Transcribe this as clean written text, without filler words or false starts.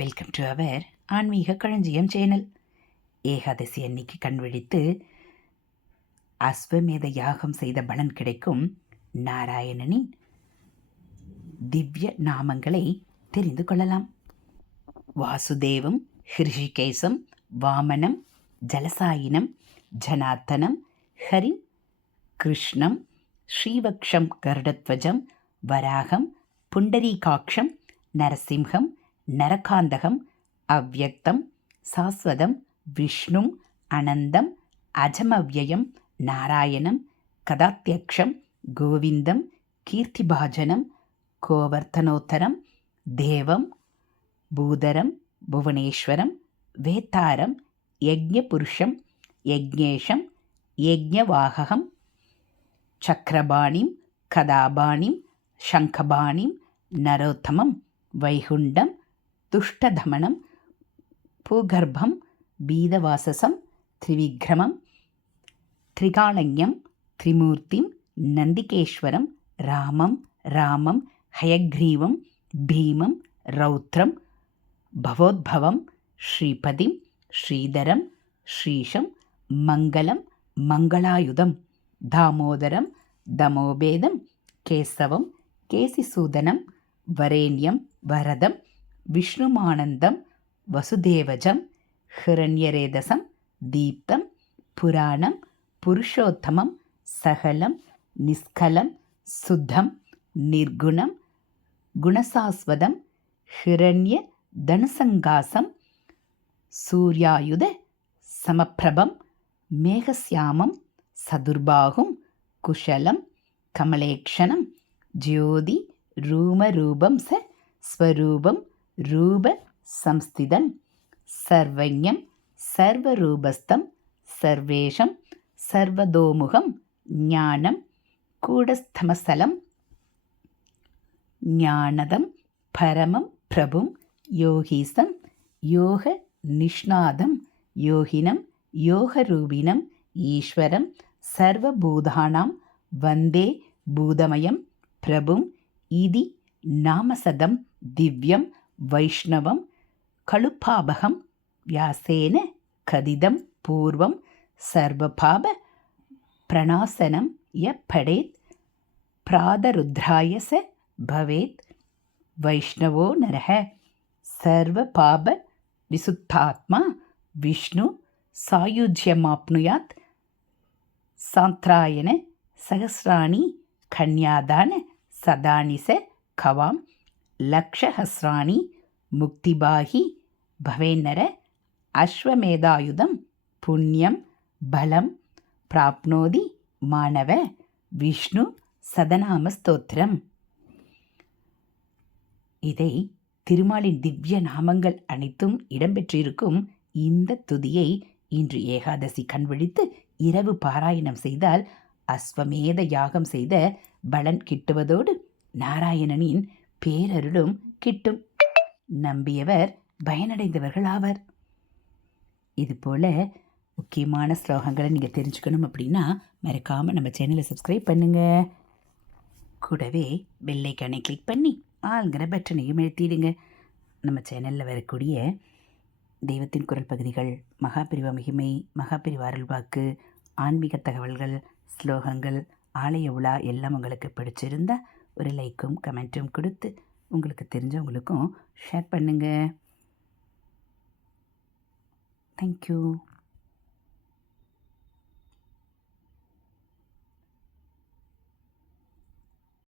Welcome to our ஆன்மீக களஞ்சியம் channel. Ekadashi அன்னைக்கு கண்விழித்து அஸ்வமேத யாகம் செய்த பலன் கிடைக்கும் நாராயணனின் திவ்ய நாமங்களை தெரிந்து கொள்ளலாம். வாசுதேவம், ஹிருஷிகேசம், வாமனம், ஜலசாயினம், ஜனார்த்தனம், ஹரிம், கிருஷ்ணம், ஸ்ரீவக்ஷம், கருடத்வஜம், வராகம், புண்டரீகாட்சம், நரசிம்ஹம், நரகாந்தகம், அவ்யக்தம், சாஸ்வதம், விஷ்ணும், அனந்தம், அஜமவ்யயம், நாராயணம், கதாத்யக்ஷம், கோவிந்தம், கீர்த்திபாஜனம், கோவர்த்தனோத்தரம், தேவம், பூதரம், புவனேஸ்வரம், வேத்தாரம், யஜ்ஞபுருஷம், யஜ்ஞேஷம், யஜ்ஞவாககம், சக்கரபாணிம், கதாபாணிம், சங்கபாணிம், நரோத்தமம், வைகுண்டம், துஷ்டதமனம், பூகர்ப்பம், பீதவாசசம், திரிவிக்ரமம், திரிகாலஞம், திரிமூர்த்திம், நந்திகேஸ்வரம், ராமம், ஹயக்ரீவம், பீமம், ரௌத்ரம், பவோத்பவம், ஸ்ரீபதிம், ஸ்ரீதரம், ஸ்ரீஷம், மங்களம், மங்களாயுதம், தாமோதரம், தமோபேதம், கேசவம், கேசிசூதனம், வரேண்யம், வரதம், விஷ்ணுமானந்தம், வசுதேவஜம், ஹிரண்யரேதசம், தீப்தம், புராணம், புருஷோத்தமம், சகலம், நிஸ்கலம், சுத்தம், நிர்குணம், குணசாஸ்வதம், ஹிரண்ய தனுசங்காசம், சூர்யாயுத சமப்பிரபம், மேகசியாமம், சதுர்பாகும், குஷலம், கமலேக்ஷணம், ஜோதி ரூமரூபம் ச ஸ்வரூபம் ரூப சம்ஸ்திதம், சர்வஞம், சர்வரூபஸ்தம், சர்வேஷம், சர்வதோமுகம், ஞானம், கூடஸ்தமசலம், ஞானதம், பரமம் பிரபும், யோகீசம், யோக நிஷ்ணாதம், யோகினம், யோகரூபினம், ஈஸ்வரம், சர்வபூதானாம் வந்தே பூதமயம் பிரபும், இதி நாமசதம், திவ்யம், வைஷ்ணவம், கலுப்பாபகம், வியாசேன கதிதம், பூர்வம், சர்வபாப பிரணாசனம் ய படேத், பிராதருத்ராய ச பவேத், வைஷ்ணவோ நரஹ, சர்வபாப விசுத்தாத்மா, விஷ்ணு சாயுஜ்யமாப்னுயாத், சாந்த்ராயண சகஸ்ராணி கன்யாதான சதானி ச கவாம், லக்ஷஹஸ்ராணி முக்திபாகி பவேன்னர, அஸ்வமேதாயுதம், புண்ணியம், பலம் பிராப்னோதி மாணவ, விஷ்ணு சதநாம ஸ்தோத்திரம். இதை திருமாலின் திவ்ய நாமங்கள் அனைத்தும் இடம்பெற்றிருக்கும் இந்த துதியை இன்று ஏகாதசி கண்விழித்து இரவு பாராயணம் செய்தால் அஸ்வமேத யாகம் செய்த பலன் கிட்டுவதோடு நாராயணனின் பேரருளும் கிட்டும். நம்பியவர் பயனடைந்தவர்கள் ஆவர். இதுபோல் முக்கியமான ஸ்லோகங்களை நீங்கள் தெரிஞ்சுக்கணும் அப்படின்னா மறக்காமல் நம்ம சேனலை சப்ஸ்கிரைப் பண்ணுங்கள். கூடவே பெல் ஐக்கானை கிளிக் பண்ணி ஆளுங்கிற பட்டனையும் எழுத்திடுங்க. நம்ம சேனலில் வரக்கூடிய தெய்வத்தின் குரல் பகுதிகள், மகாபிரிவா மகிமை, மகாபிரிவா அருள்வாக்கு, ஆன்மீக தகவல்கள், ஸ்லோகங்கள், ஆலய உலா எல்லாம் உங்களுக்கு பிடிச்சிருந்தா ஒரு லைக்கும் கமெண்ட்டும் கொடுத்து உங்களுக்கு தெரிஞ்சவங்களுக்கும் ஷேர் பண்ணுங்கள். தேங்க்யூ.